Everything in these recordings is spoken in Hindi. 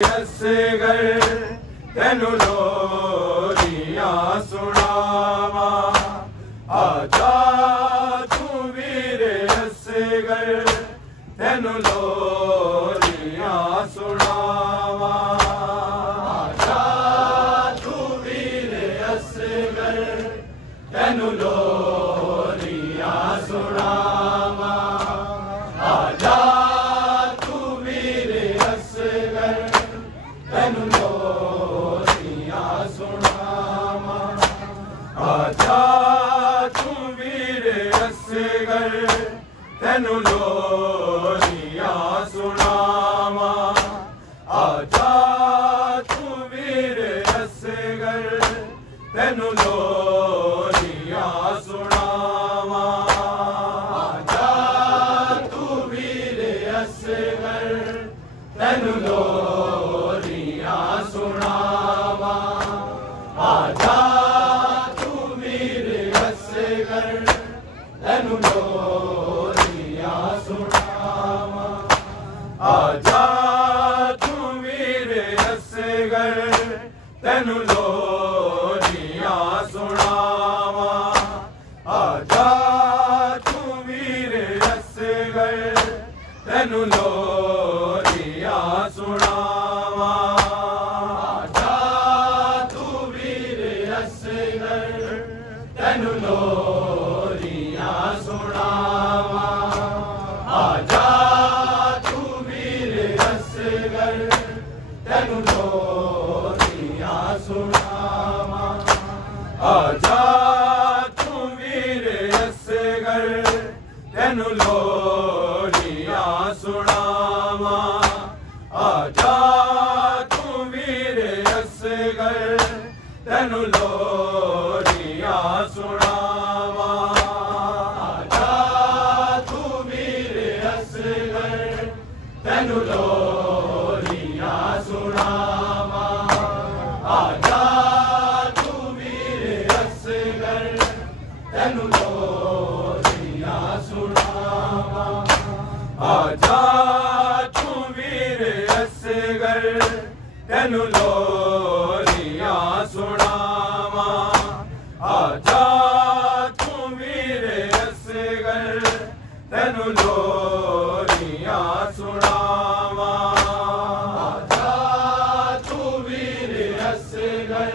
असगर तेनू लोरियां सुनावा आजा तू वीर असगर तेनू लोरियां सुनावा आजा तू वीर असगर तेनू लोरियां सुनावा आजा तेनू लोरियां सुनावा आजा तू वीर असगर तेनू लोरियां सुनावा आजा तू वीर असगर तेनू लोरियां सुनावा आजा तू वीर असगर तेनू सुनावा आजा तू वीर असगर तेनू लोरियां सुनावा आजा तू वीर असगर तेनू लोरियां सुनावा आजा तू वीर असगर तेनू लोरियां सुनावा तेनू लोरियां सुनावा आजा तू वीर असगर तेनू लोरियां सुनावा आजा तू वीर असगर तेनू लोरियां सुनावा आजा तू वीर असगर तेनू लोरियां सुनावा आजा तू वीर असगर तेनू लोरियां सुनावा आजा तू वीर असगर तेनू लोरियां सुनावा आजा तू वीर असगर तेनू लोरियां सुनावा आजा तू वीर असगर तेनू लोरियां सुनावा आजा तू वीर असगर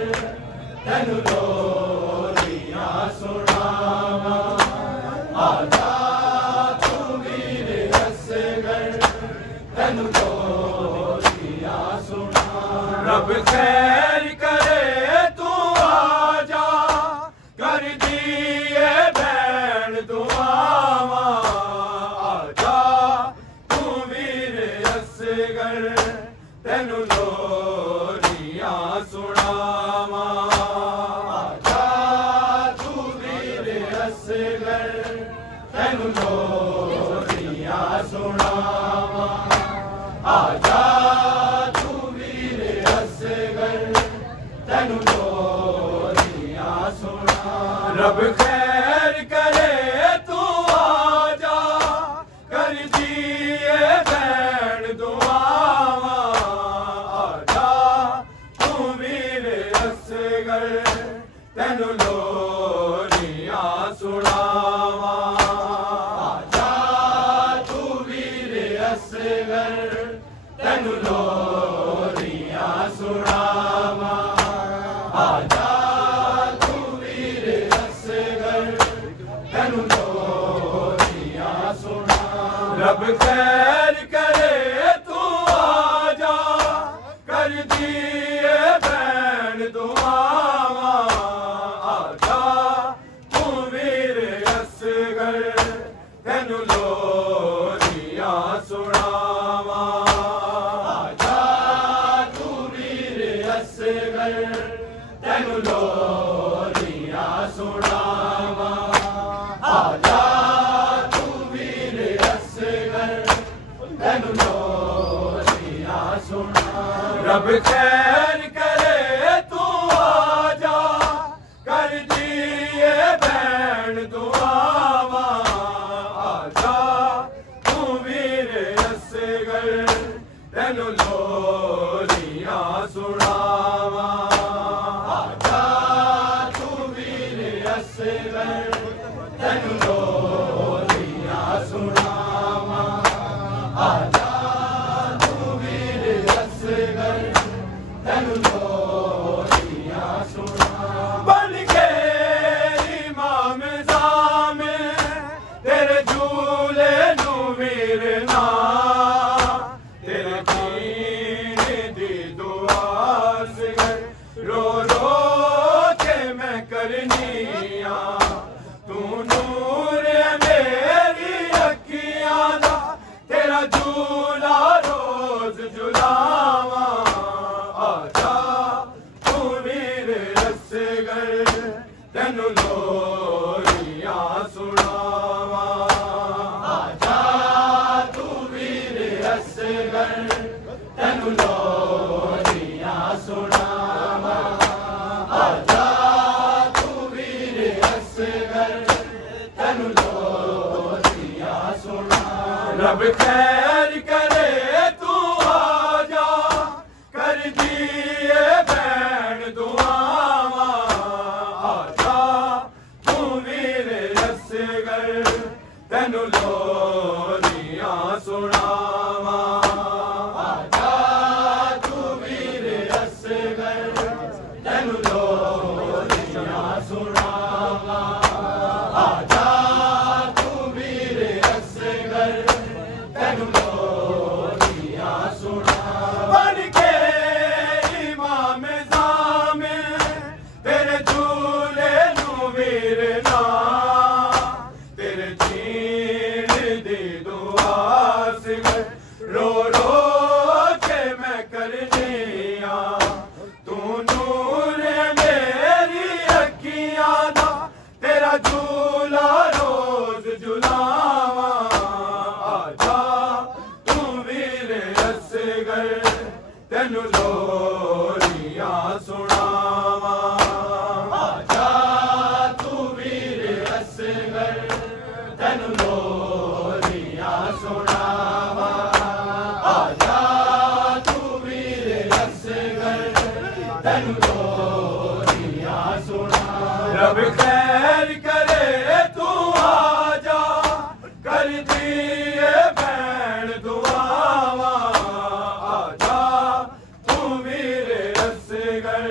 तेनू लोरियां सुनावा आजा तू वीर असगर तेनू लोरियां सुनावा रब खैर करे तू आजा कर दिए बैन दुआवा आजा तू वीर असगर तेनू लोरियां सुनावा आजा तू वीर असगर तेनू लोरियां सुनावा आजा तू वीर असगर तेनू लोरियां सुनावा रब खैर करे तू आजा कर दिए बैन दुआवा आजा तू वीर असगर तेनू लोरियां सुनावा आजा तू वीर असगर तेनू लोरियां सुनावा आजा तू वीर असगर तेनू लोरियां सुनावा रब खैर करे तू आजा कर दिए बैन दुआवा आजा तू वीर असगर तेनू लोरियां सुनावा आजा तू वीर असगर तेनू लोरियां सुनावा आजा तू वीर असगर तेनू लोरियां सुनावा रब खैर करे तू आजा कर दिए बैन दुआवा आजा तू वीर असगर तेनू लोरी ਤੈਨੂੰ ਲੋਰੀਆਂ ਸੁਣਾ ਬਣ ਕੇ ਇਮਾਮ ਜ਼ਾਮੇ ਤੇਰੇ ਝੂਲੇ ਨੂੰ ਵੀਰਨਾ ਤੇਰੇ ਪੀਰ ਦੀ ਦੁਆ ਸਿਗਰ ਰੋ ਰੋ ਕੇ ਮੈਂ ਕਰਨੀ ਆ ਤੂੰ ਨੂਰ ਹੈ ਮੇਰੀ ਅੱਖੀਆਂ ਦਾ ਤੇਰਾ ਝੂਲਾ ਰੋਜ਼ ਝੁਲਾਵਾਂ ਆਜਾ ਤੂੰ ਵੀਰ ਰਸਗਰ ਤੈਨੂੰ ਲੋਰੀਆਂ ਸੁਣਾਵਾਂ ਆਜਾ ਤੂੰ ਵੀਰ ਰਸਗਰ ਤੈਨੂੰ ਲੋਰੀਆਂ ਸੁਣਾਵਾਂ ਆਜਾ ਤੂੰ ਵੀਰ ਰਸਗਰ ਤੈਨੂੰ ਲੋਰੀਆਂ ਸੁਣਾਵਾਂ ਰੱਬ ਖੈਰ करे तू आजा कर दिए बैन दुआवा आजा तू वीर रसगर तैनू लोरियां सुनावा आजा तू वीर रसगर तैनू लोरियां सुनावा आजा तू वीर रसगर तैनू लोरियां सुना बन के इमाम ज़ामे तेरे झूले नू वीरना तेरे जीण दी दुआ सिगर रो रो के मैं करनी आ तू नूर मेरी अखियां दा तेरा झूला रोज झुलावा आजा तू वीर रसगर तैनू लोरियां सुनावा आजा तू वीर रसगर तैनू लोरियां सुनावा आजा तू वीर रसगर तैनू लोरियां सुनावा रब खैर करे तू आजा कर दिए बैन दुआवा आजा तू वीर रसगर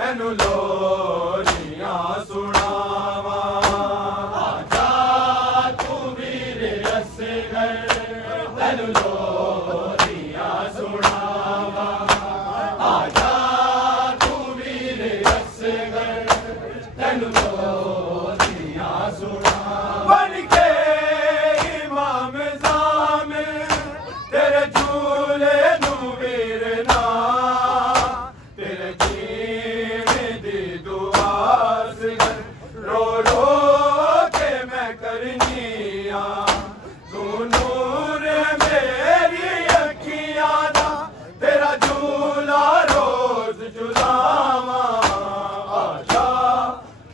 तैनू लोरियां सुनावा आजा तू वीर रसगर तैनू लोरियां सुनावा आजा तू वीर रसगर तैनू लोरियां सुनावा बन के इमाम ज़ामे तेरे झूले नू वीरना तेरे जीण दी दुआ सिगर रो रो के मैं करनी आ तू नूर मेरी अखियां दा तेरा झूला रोज झुलावा आजा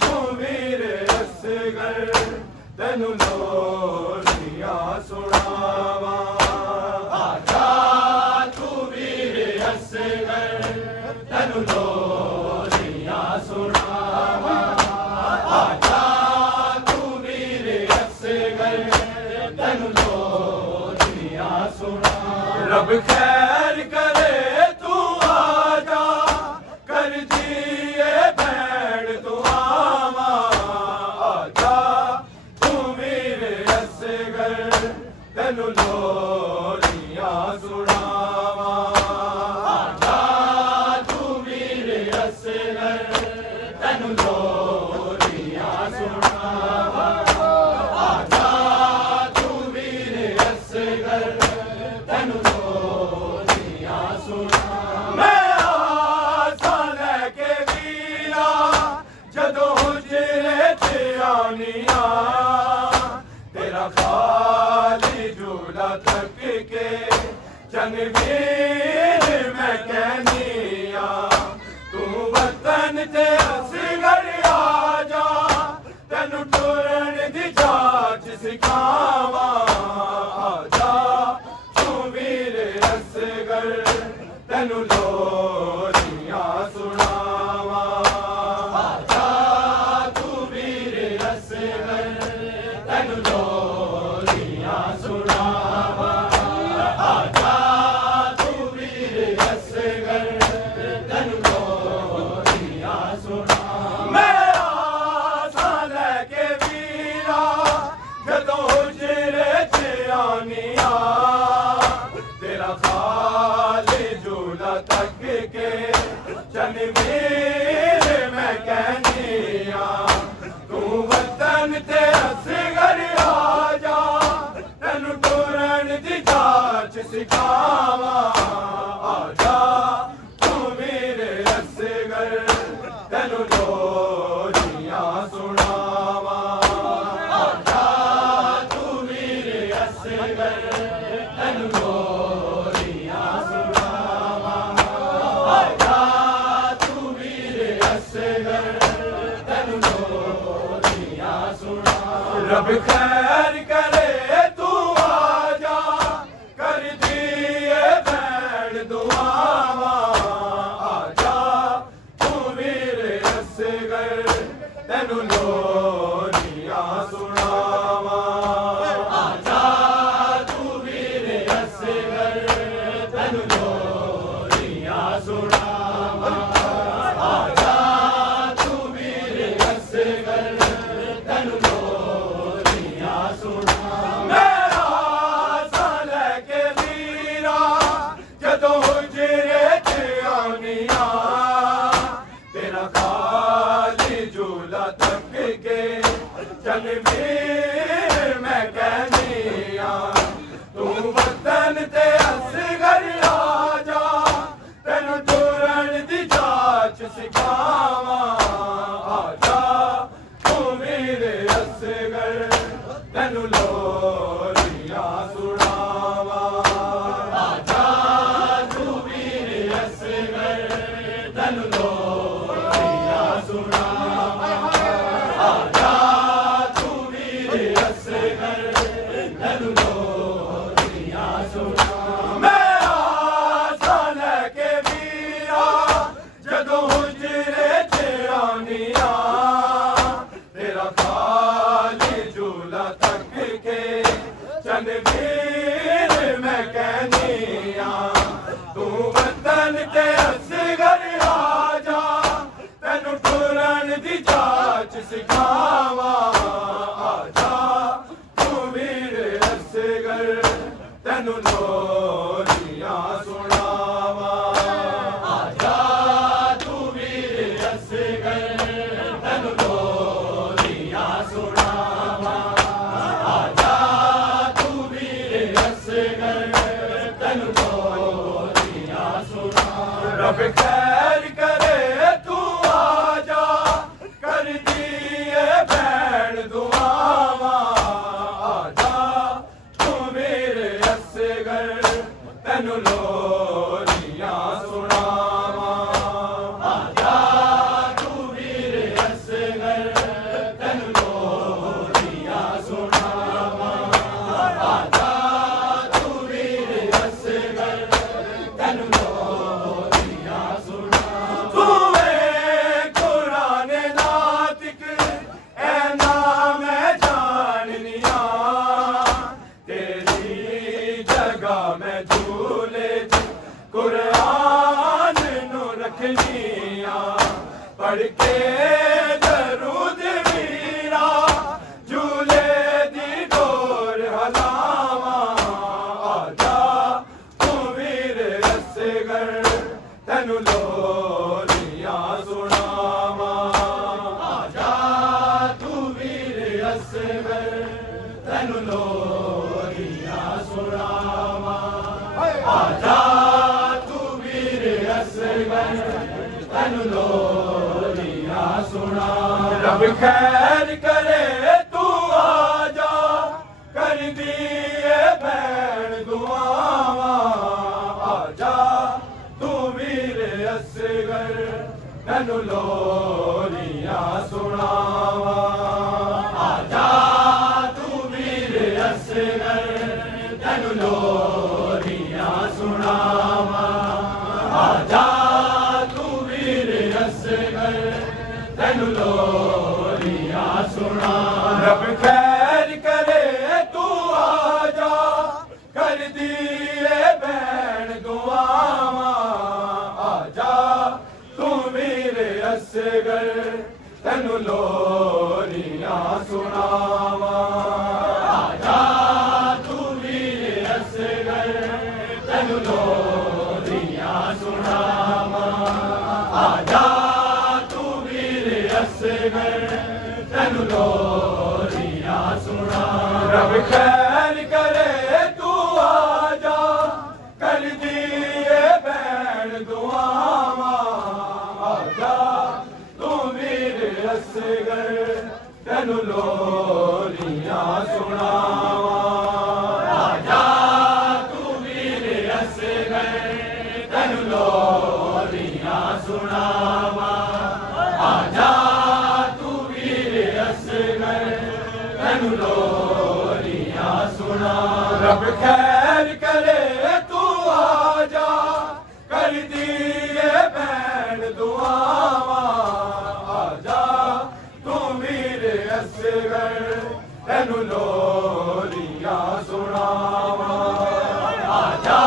तू वीर रसगर तैनू लोरियां सुनावा आजा तू वीर रसगर तैनू लोरियां सुनावा आजा तू वीर रसगर तैनू लोरियां सुनावा रब खैर करे तू आजा कर दिए बैन दुआवा आजा तू वीर रसगर तैनू लोरियां सुनावा आजा तू वीर रसगर तैनू लोरियां सुनावा आजा तू वीर रसगर तैनू लोरियां सुनावा मैं आसा लैके वीरा जदों हुजरे च आनिया तेरा खाली झूला थक के चंगवीर मैं कहनी आ तू वतन ते असगर आजा तैनू टुरन दी जाच सिखावा आजा तू वीर रसगर तैनू लोरियां सुनावा आजा तू वीर रसगर तैनू लोरियां सुनावा आजा तू वीर रसगर झूला तक के चनवीर मैं कहनिया तू वतन ते असगर आजा तेनू टुरन दी जाच सिखावा आजा तू मेरे असगर तेनू लोरियां सुनावा आजा तू मेरे असगर तेनू लोरियां सुनावा आजा तू मेरे असगर तेनू लोरियां सुनावा रब खैर करे तू आजा कर दिए बैठ दुआवा आजा तू मेरे असगर तेनू लोरियां सुनावा आजा तू मेरे असगर तेनू लोरियां सुनावा आजा तू मेरे असगर तेनू लोरियां सुनावा मेरा साल के वीरा जदों हुजरे च आनिया तेरा खाली झूला तक के चनवीर मैं कहनिया तू वतन ते असगर आजा तेनू टुरन दी जाच सिखावा आजा तू मेरे असगर तेनू लोरियां सुनावा आजा तू मेरे असगर तेनू लोरियां सुनावा आजा तू मेरे असगर तेनू लोरियां सुनावा मेरा साल के वीरा जदों हुजरे च आनिया तेरा खाली झूला तक के चनवीर मैं कहनिया तू वतन ते असगर आजा तेनू टुरन दी जाच सिखावा आजा तू मेरे असगर तेनू लोरियां सुनावा आजा तू मेरे असगर तेनू लोरियां सुनावा आजा तू मेरे असगर तेनू लोरियां सुनावा रब खैर करे तू आजा कर दिए बैठ दुआवा आजा तू मेरे असगर तेनू लोरियां सुनावा आजा तू मेरे असगर तेनू लोरियां सुनावा आजा तू मेरे असगर तेनू लोरियां सुनावा तू कुरान नातिक ऐ नाम मैं जाननिया तेरी जगह मैं झूले च कुरान नू रखनिया पढ़ के दरूद वीरा झूले दी डोर हलावा आजा तू मेरे असगर तेनू लोरियां सुनावा आजा तू मेरे असगर तेनू लोरियां सुनावा आजा तू मेरे असगर तेनू लोरियां सुनावा रब खैर करे तू आजा कर दिए बैठ दुआवा आजा तू मेरे असगर तेनू लोरियां सुनावा आजा तू मेरे असगर तेनू लोरियां सुनावा आजा तू मेरे असगर तेनू लोरियां सुनावा रब खैर करे तू आजा कर दिए बैठ दुआवा आजा तू मेरे असगर तेनू लोरियां सुनावा आजा तू मेरे असगर तेनू लोरियां सुनावा रब खैर करे तू आजा कर दिए बैन दुआवा आजा तू वीर असगर तेनु लोरियां सुनावा आजा तू वीर असगर तेनु लोरियां सुनावा आजा तू वीर असगर तेनु लोरियां सुना रब खैर करे तू आजा कर दिए बैन दुआवा आजा तू वीर असगर तेनु लोरियां सुनावा आजा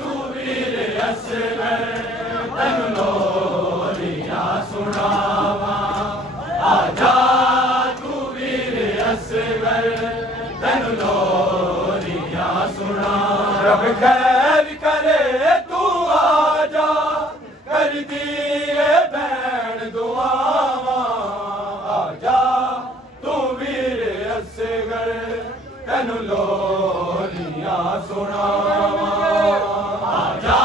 तू वीर असगर तेनु लोरियां सुनावा आजा तू वीर असगर तेनु लोरियां सुना रब खैर करे तू आजा कर दिए बैन दुआवा आजा तू वीर असगर तेनु लोरियां सुनावा आजा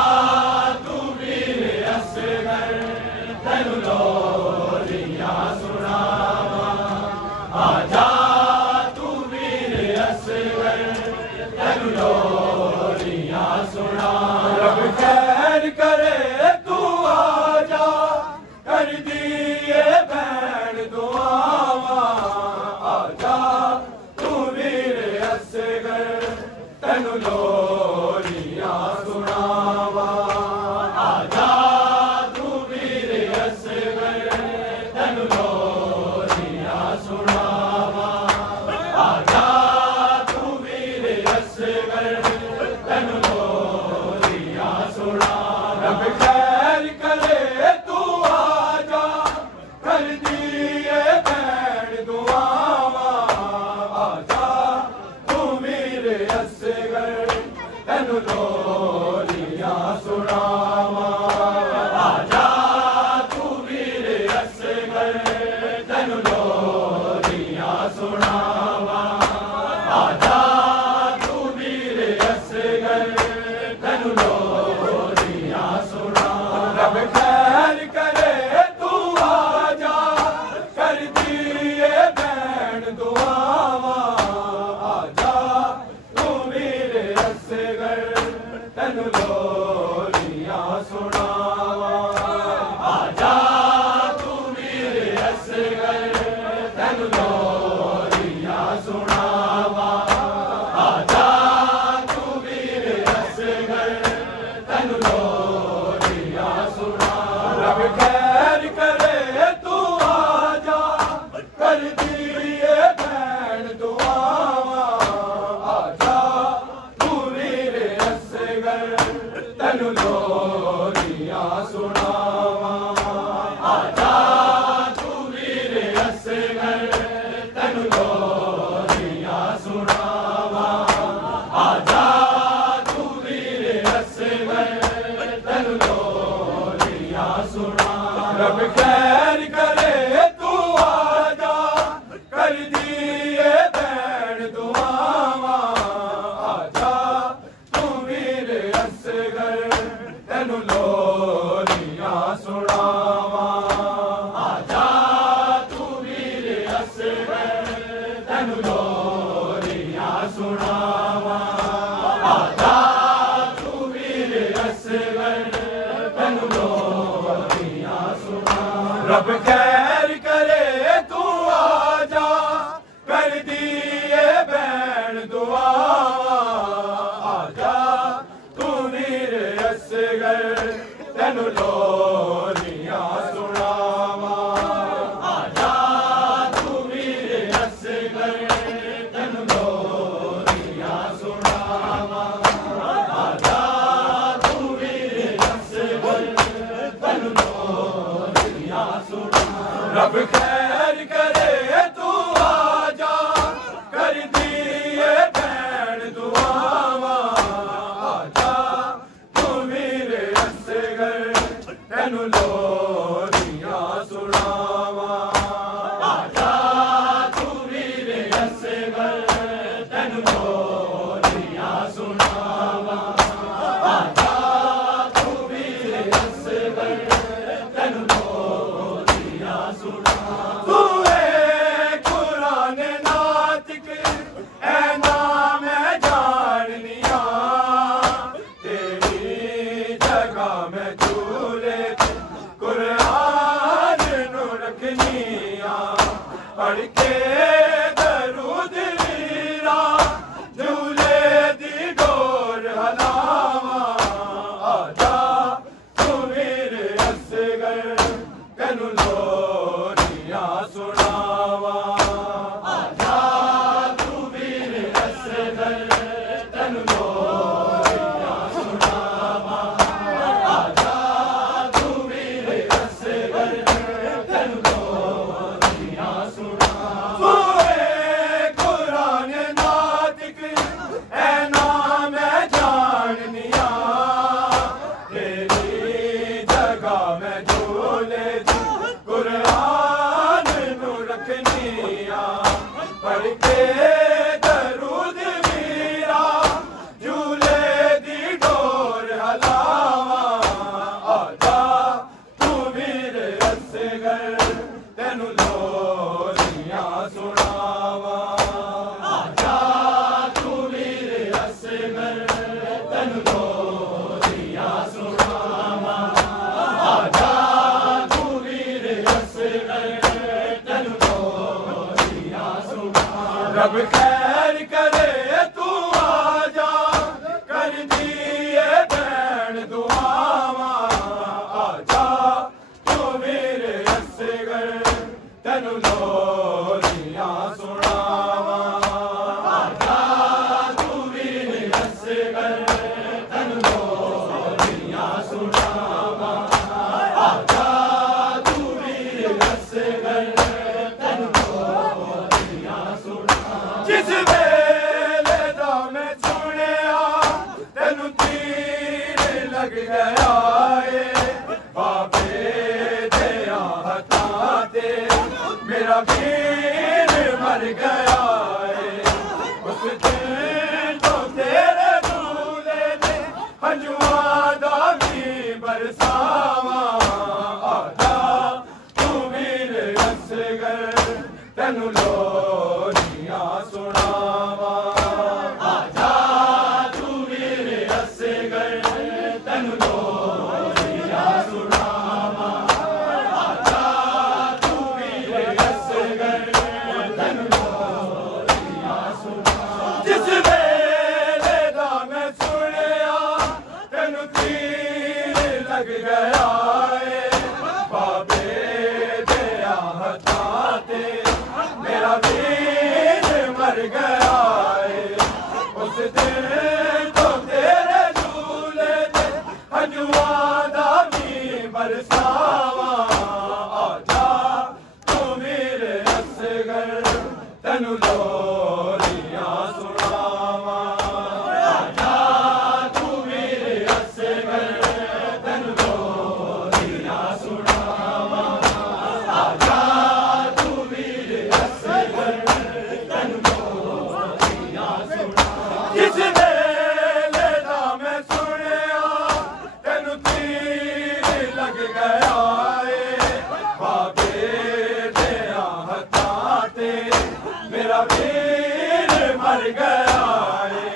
तू वीर असगर तेनु लोरियां सुनावा आजा तू वीर असगर तेनु लोरियां सुना रब खैर करे तू आजा कर दिए बैन दुआवा आजा तू वीर असगर तेनु लोरियां सुनावा आजा तू वीर असगर तेनु लोरियां सुनावा आजा तू वीर असगर तेनु लोरियां सुना रब खैर करे तू आजा कर दिए बैन दुआवा आजा तू वीर असगर तेनु लोरियां सुनावा आजा तू वीर असगर तेनु लोरियां सुनावा आजा तू वीर असगर तेनु लोरियां सुना रब खैर करे तू आजा कर दिए बैन दुआवा आजा तू वीर असगर तेनु लोरियां सुनावा आजा तू वीर असगर तेनु लोरियां सुनावा आजा तू वीर असगर तेनु लोरियां सुना रब खैर करे तू आजा कर दिए बैन दुआवा आजा तू वीर असगर तेनु लोरियां सुनावा आजा तू वीर असगर तेनु लोरियां सुनावा आजा तू वीर असगर तेनु लोरियां सुना रब खैर करे तू आजा कर दिए बैन दुआवा आजा तू वीर असगर तेनु लोरियां सुनावा आजा तू वीर असगर तेनु लोरियां सुनावा आजा तू वीर असगर तेनु लोरियां सुना रब खैर करे तू आजा कर दिए बैन दुआवा आजा तू वीर असगर तेनु लोरियां सुनावा आजा तू वीर असगर तेनु लोरियां सुनावा आजा तू वीर असगर तेनु लोरियां सुना रब खैर करे तू आजा कर दिए बैन दुआवा आजा तू वीर असगर तेनु लोरियां सुनावा आजा तू वीर असगर रब खैर करे तू आजा कर दिए बैण दुआवा आजा तू मेरे असगर तेनु लोरियां सुनावा आजा तू मेरे असगर तेनु लोरियां सुनावा आजा तू मेरे असगर तेनु लोरियां सुनावा जिस वेले दा मैं सुनिया तेनु तीर लग गया है बाबे तेरा हथा ते मेरा वीर मर गया है उस दिन तो तेरे दूल्हे ने हंजुआ दा भी बरसावा आजा तू मेरे असगर तेनु लोरियां सुनावा आजा तू मेरे असगर तेनु लोरियां सुनावा आजा तू मेरे असगर तेनु लोरियां सुनावा जिस वेले दा मैं सुनिया तेनु तीर लग गया है बाबे तेरा हथा ते मेरा वीर मर गया है उस दिन तो तेरे झूले ते हंजुआ दा भी बरसावा आजा तू मेरे असगर तेनु लोरियां सुनावा आजा तू मेरे असगर तेनु लोरियां सुनावा आजा तू मेरे असगर तेनु लोरियां सुनावा जिस वेले दा मैं सुनिया तेनु तीर लग गया है बाबे तेरा हथा ते मेरा वीर मर गया है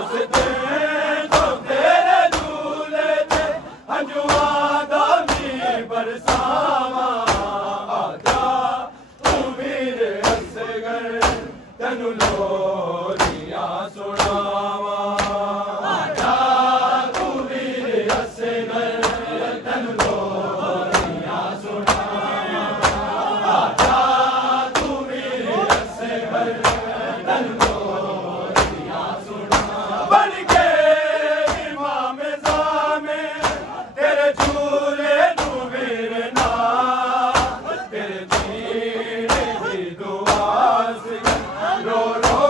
उस दिन तो तेरे दूल्हे ते हंजुआ दा भी बरसावा आजा तू मेरे असगर तेनु लोरियां सुनावा आजा तू मेरे असगर तेनु लोरियां सुनावा आजा तू मेरे असगर तेनु लोरियां सुनावा बन के इमाम ज़ामे तेरे झूले नू मेरे नाल तेरे दीने दी दुआ सी रो रो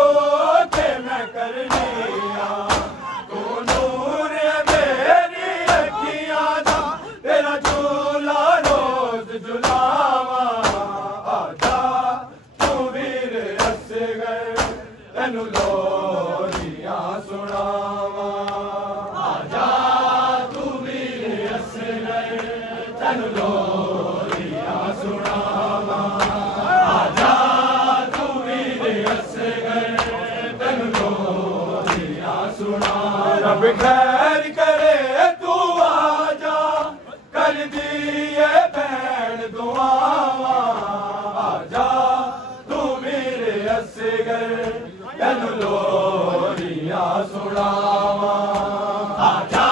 तेन लोरियां सुनावा आजा तू वीर असगर तेन लोरियां सुनावा रब खैर करे तू आजा कर दिए भैन दुआवा आजा तू वीर असगर तेन लोरियां सुनावा आजा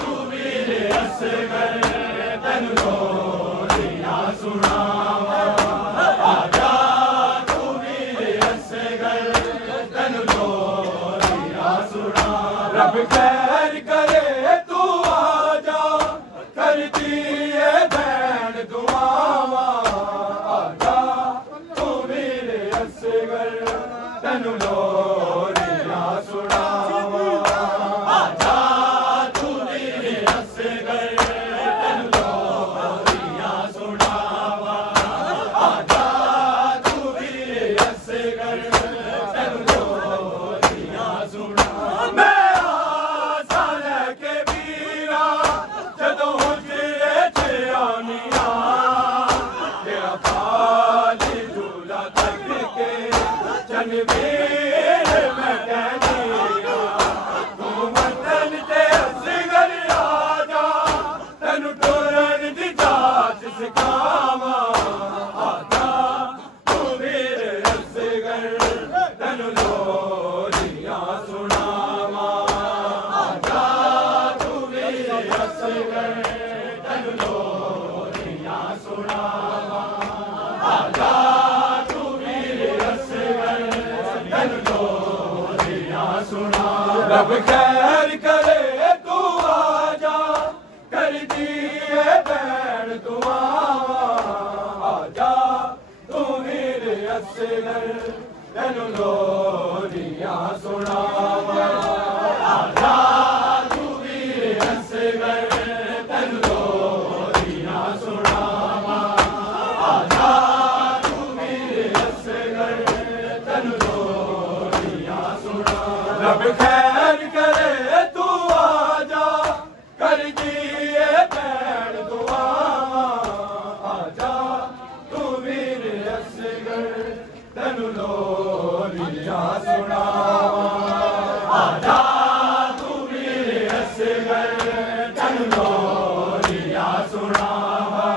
तू वीर असगर तेन लोरियां सुनावा आजा तू वीर असगर तेन लोरियां सुनावा रब खैर करे तू आजा कर दिए भैन दुआवा आजा तू वीर असगर तेन लोरियां सुनावा आजा तू वीर असगर तेन लोरियां सुनावा आजा तू वीर असगर तेन लोरियां सुनावा मैं आसा लैके वीरा जदों हुजरे च आनिया तेरा खाली झूला तक के जनवीर मैं कहनिया तू वतन ते असगर आजा तेनू टोरन दी जाच सिखावा आजा तू वीर असगर तेनू लोरियां सुनावा आजा तू वीर असगर तेनू लोरियां सुनावा आजा तू वीर असगर तेन लोरियां सुनावा रब खैर करे तू आजा कर दिए भैन दुआवा आजा तू वीर असगर तेन लोरियां सुनावा आजा तू वीर असगर तेन लोरियां सुनावा आजा तू वीर असगर तेन लोरियां सुनावा रब खैर करे तू आजा कर दिए भैन दुआवा आजा तू वीर असगर तेन लोरियां सुनावा आजा तू वीर असगर तेन लोरियां सुनावा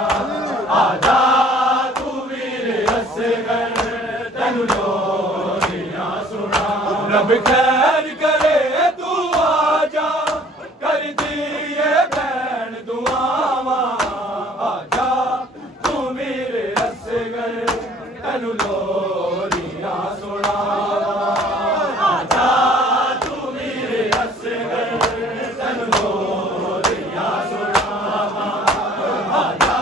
आजा तू वीर असगर तेन लोरियां सुनावा रब खैर करे तू आजा कर दिए भैन दुआवा आजा तू वीर असगर तेन लोरियां सुनावा आजा तू वीर असगर तेन लोरियां सुनावा आजा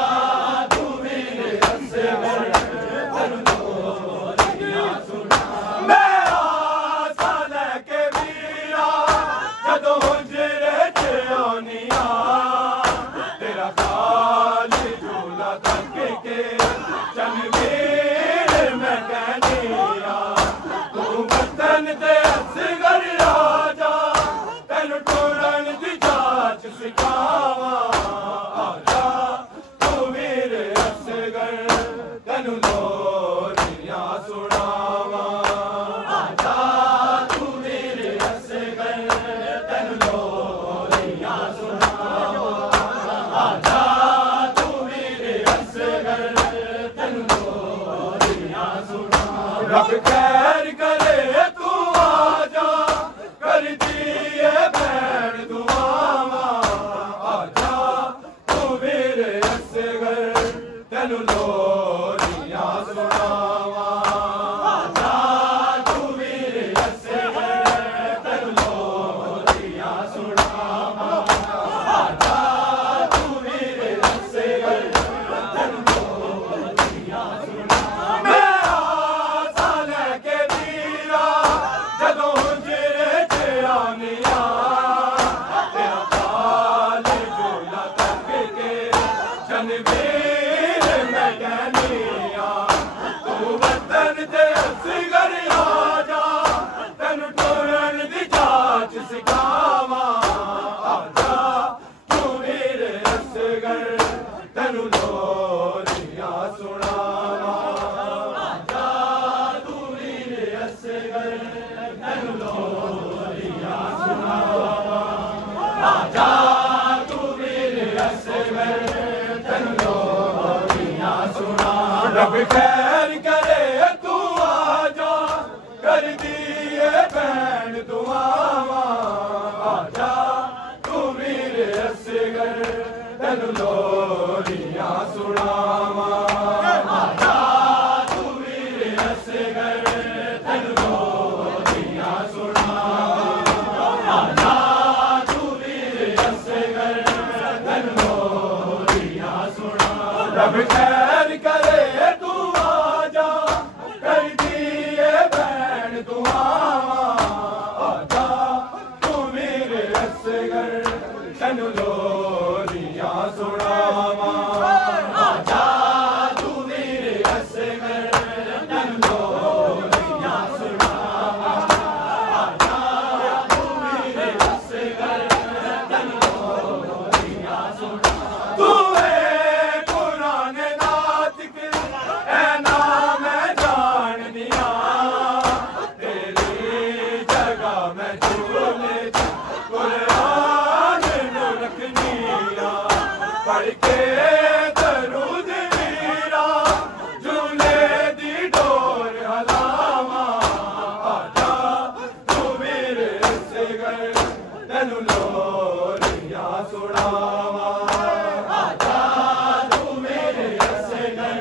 तू वीर असगर तेन लोरियां सुनावा मैं आसा लैके वीरा जदों हुजरे च आनिया तेरा खाली झूला तक के जनवीर मैं कहनिया तू वतन ते असगर आजा तेनू टोरन दी जाच सिखावा आजा तू वीर असगर तेनू लोरियां सुनावा आजा तू वीर असगर तेनू लोरियां सुनावा आजा तू वीर असगर तेनू लोरियां सुनावा रब खैर करे तू आजा कर दिए भैन दुआवा आजा तू वीर असगर तेनू लोरियां सुनावा आजा तू वीर असगर तेनू लोरियां सुनावा आजा तू वीर असगर तेनू लोरियां सुनावा मैं आसा लैके वीरा जदों हुजरे च आनिया तेरा खाली झूला तक के जनवीर मैं कहनिया तू वतन ते असगर आजा तेनू टोरन दी जाच सिखावा आजा तू वीर असगर तेनू लोरियां सुनावा आजा तू वीर असगर तेनू लोरियां सुनावा आजा तू वीर असगर तेनू लोरियां सुनावा रब खैर करे तू आजा कर दिए भैन दुआवा आजा तू वीर असगर तेनू लोरियां सुनावा आजा तू वीर असगर तेनू लोरियां सुनावा आजा तू वीर असगर तेनू लोरियां सुनावा रब खैर करे तू आजा कर दिए भैन दुआवा आजा तू वीर असगर तेनू लोरियां सुनावा आजा तू वीर असगर तेनू लोरियां सुनावा आजा तू वीर असगर तेनू लोरियां सुनावा तू है कुरान नातिक ऐ नाम मैं जान दिया तेरी जगह मैं झूले कुरान नू रखनिया पढ़ के दरूद वीरा झूले दी डोर हलावा आजा तू वीर असगर तेनू लोरियां सुनावा आजा तू वीर असगर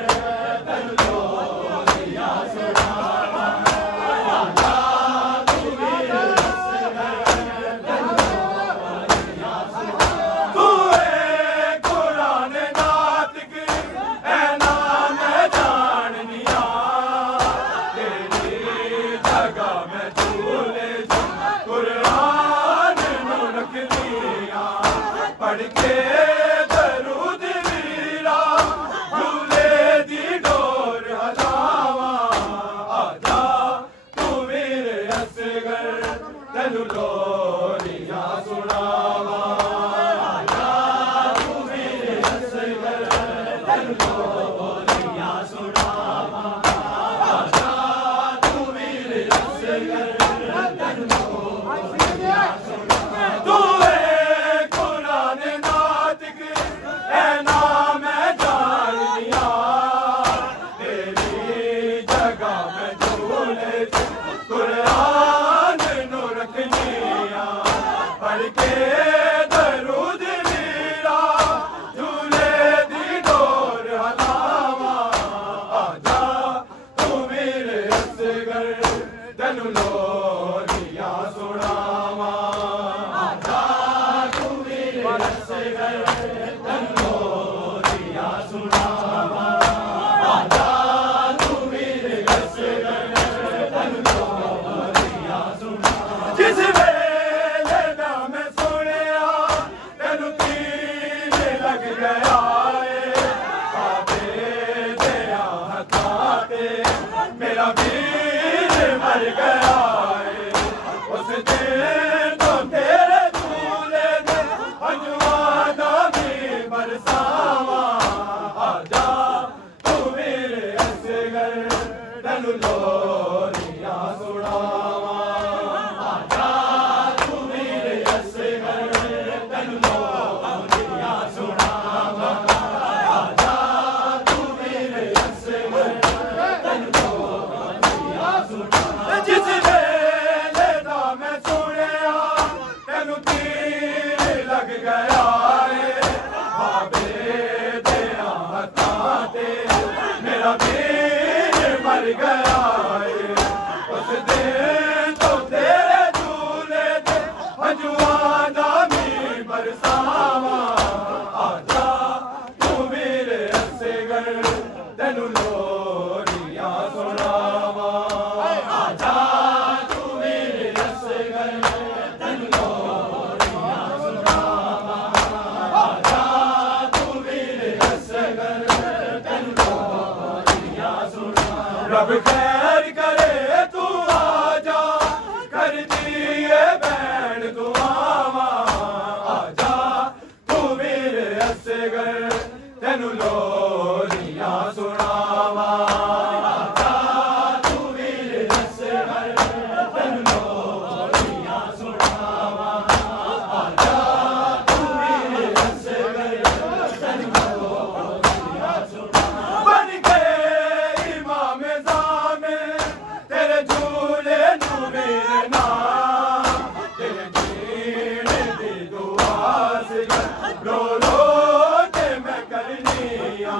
तेनू लोरियां सुनावा आजा तू वीर असगर तेनू लोरियां सुनावा तू है कुरान नातिक ऐ नाम मैं जान दिया तेरी जगह मैं झूले कुरान नू रख लिया पढ़ के दरूद वीरा झूले दी डोर हलावा आजा तू वीर असगर तेनू लोरियां सुनावा आजा तू वीर असगर तेनू लोरियां सुनावा आजा तू वीर असगर तेनू लोरियां सुनावा तू है कुरान नातिक ऐ नाम मैं जान दिया तेरी जगह मैं झूले कुरान नू रखनिया पढ़ के दरूद वीरा झूले दी डोर हलावा आजा तू वीर असगर तेनू लोरियां सुनावा आजा तू वीर असगर तेनू लोरियां सुनावा आजा तू वीर असगर तेनू लोरियां सुनावा जिस वेले दा मैं सुनिया तेनू तीर लग गया बाबे तेरा हथा ते मेरा वीर मर गया उस दिन तो तेरे झूले दे हजवाना भी बरसावा आजा तू वीर असगर तेनू लोरियां सुनावा आजा तू वीर असगर तेनू लोरियां सुनावा आजा तू वीर असगर तेनू लोरियां सुनावा जिस वेले दा मैं सुनिया तेनू तीर लग गया बाबे तेरा हथा ते मेरा वीर मर गया उस दिन तो तेरे झूले दे हजवाना भी बरसावा आजा तू वीर असगर तेनू लोरियां सुनावा आजा तू वीर असगर तेनू लोरियां सुनावा आजा तू वीर असगर तेनू लोरियां सुनावा रब खैर करे तू आजा कर दिए भैन दुआवा आजा तू वीर असगर तेनू लोरियां सुनावा आजा तू वीर असगर तेनू लोरियां सुनावा आजा तू वीर असगर तेनू लोरियां सुनावा बन के इमाम ज़ामे तेरे झूले नू मेरे नाम तेरे जीने दी दुआ सिगर रो रो के मैं करनिया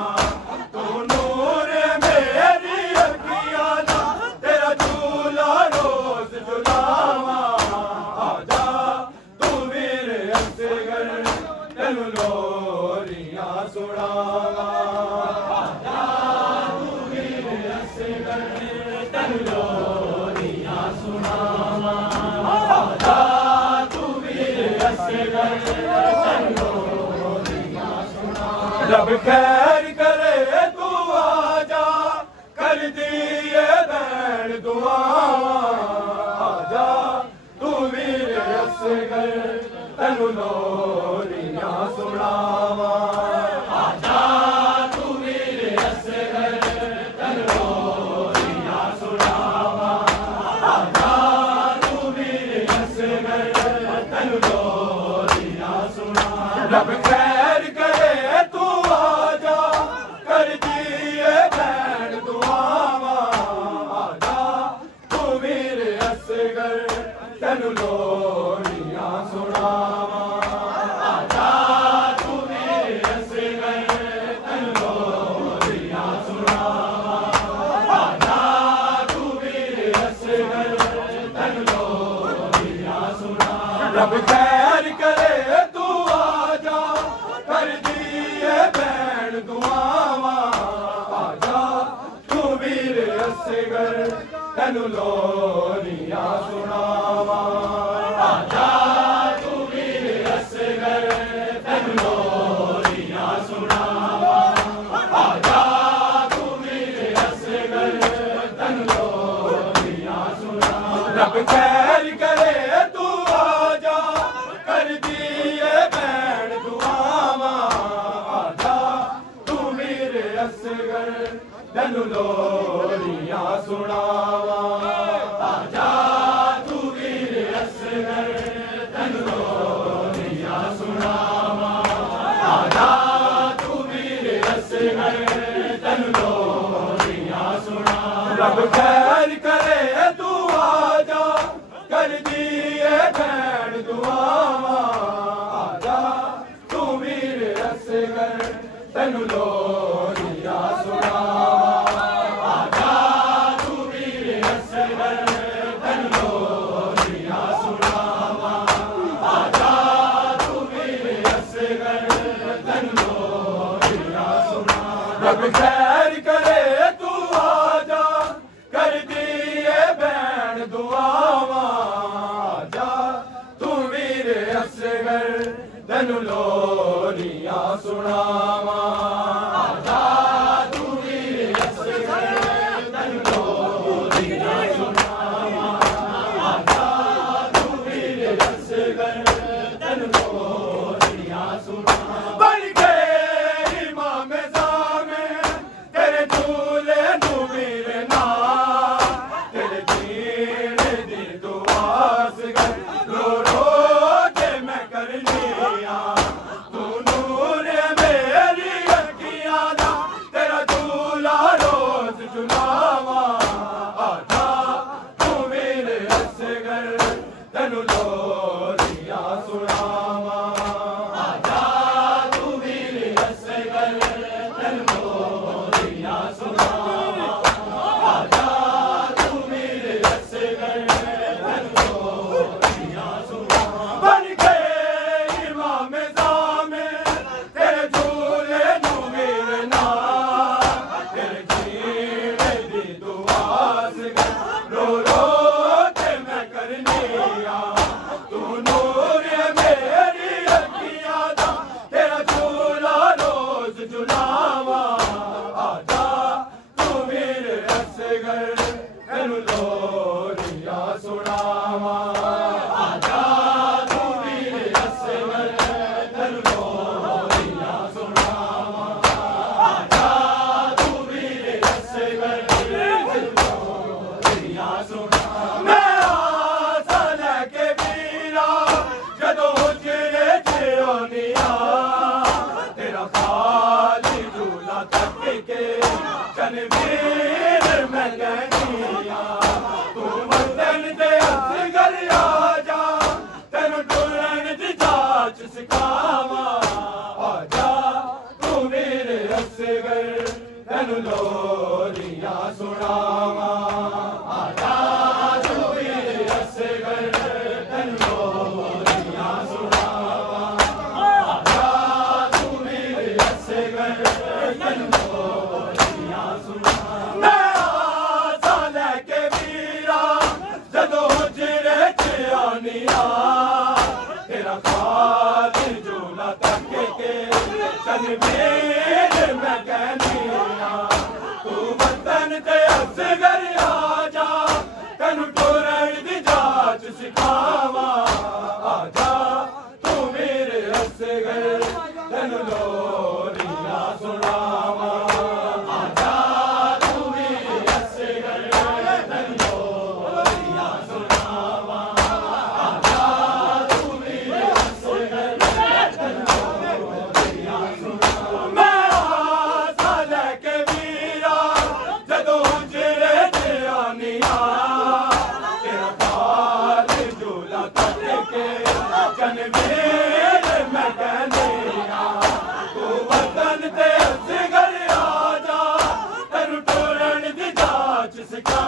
तू नूर मेरी अखियां दा तेरा झूला रोज झुलावा आजा तू वीर असगर तेनू लोरियां सुनावा आजा तू वीर असगर तेनू लोरियां सुनावा आजा तू वीर असगर तेनू लोरियां सुनावा रब खैर करे तू आजा कर दिए बैन दुआवा आजा तू वीर असगर तेनू लोरियां सुनावा आजा तू वीर असगर तेनू लोरियां सुनावा आजा तू वीर असगर तेनू लोरियां सुनावा रब खैर करे तू आजा कर दिए बैन दुआवा आजा तू वीर असगर तेनू लोरियां सुनावा आजा तू वीर असगर तेनू लोरियां सुनावा आजा तू वीर असगर तेनू लोरियां सुनावा रब खैर करे तू आजा कर दिए बैन दुआवा आजा तू वीर असगर तेनू लोरियां सुनावा आजा तू वीर असगर तेनू लोरियां सुनावा आजा तू वीर असगर तेनू लोरियां सुनावा रब खैर करे तू आजा कर दिए बैन दुआवा आजा तू वीर असगर तेनू लोरियां सुनावा आजा तू वीर असगर तेनू लोरियां सुनावा आजा तू वीर असगर तेनू लोरियां सुनावा रब खैर करे तू आजा कर दिए बैन दुआवा आजा तू वीर असगर तेनू लोरियां सुनावा आजा तू वीर असगर तेनू लोरियां सुनावा आजा तू वीर असगर तेनू लोरियां सुनावा रब खैर करे तू आजा कर दिए बैन दुआवा आजा तू वीर असगर तेनू लोरियां सुनावा आजा तू वीर असगर तेनू लोरियां सुनावा आजा तू वीर असगर तेनू लोरियां सुनावा बन के इमाम ज़ामे तेरे झूले नू मेरे नाम तेरे जीने दी दुआ सिगर रो रो के मैं करनिया तू नूर मेरी अखियां दा तेरा झूला रोज झुलावा आजा तू वीर असगर तेनू लोरियां सुनावा आजा तू वीर असगर तेनू लोरियां सुनावा आजा तू वीर असगर तेनू लोरियां सुनावा बन के इमाम ज़ामे तेरे झूले नू मेरे नाम तेरे जीने दी दुआ सिगर रो रो के मैं करनिया तू नूर मेरी अखियां दा तेरा झूला रोज झुलावा आजा तू वीर असगर तेनू लोरियां सुनावा आजा तू वीर असगर तेनू लोरियां सुनावा रणवीर मैं कहनिया तू वतन दे असगर आजा तेनू टुरन दी जाच सिखावा आजा तू मेरे असगर तेनू लोरियां सुनावा आजा तू मेरे असगर तेनू लोरियां सुनावा आजा तू मेरे असगर तेनू लोरियां सुनावा मैं आसा लेके वीरा जदों हुजरे च आनिया तेरा खातिर झूला तक के रणवीर मैं कहनिया तू वतन ते असगर आजा तेनू टुरन दी जाच सिखावा आजा तू मेरे असगर तेनू लोरियां सुनावा आजा तू मेरे असगर तेनू लोरियां सुनावा आजा तू मेरे असगर तेनू लोरियां सुनावा मैं आसा लेके वीरा जदों हुजरे च आनिया तेरा खातिर झूला तक के रणवीर मैं कहनिया तू वतन ते असगर आजा तेनू टुरन दी जाच सिखा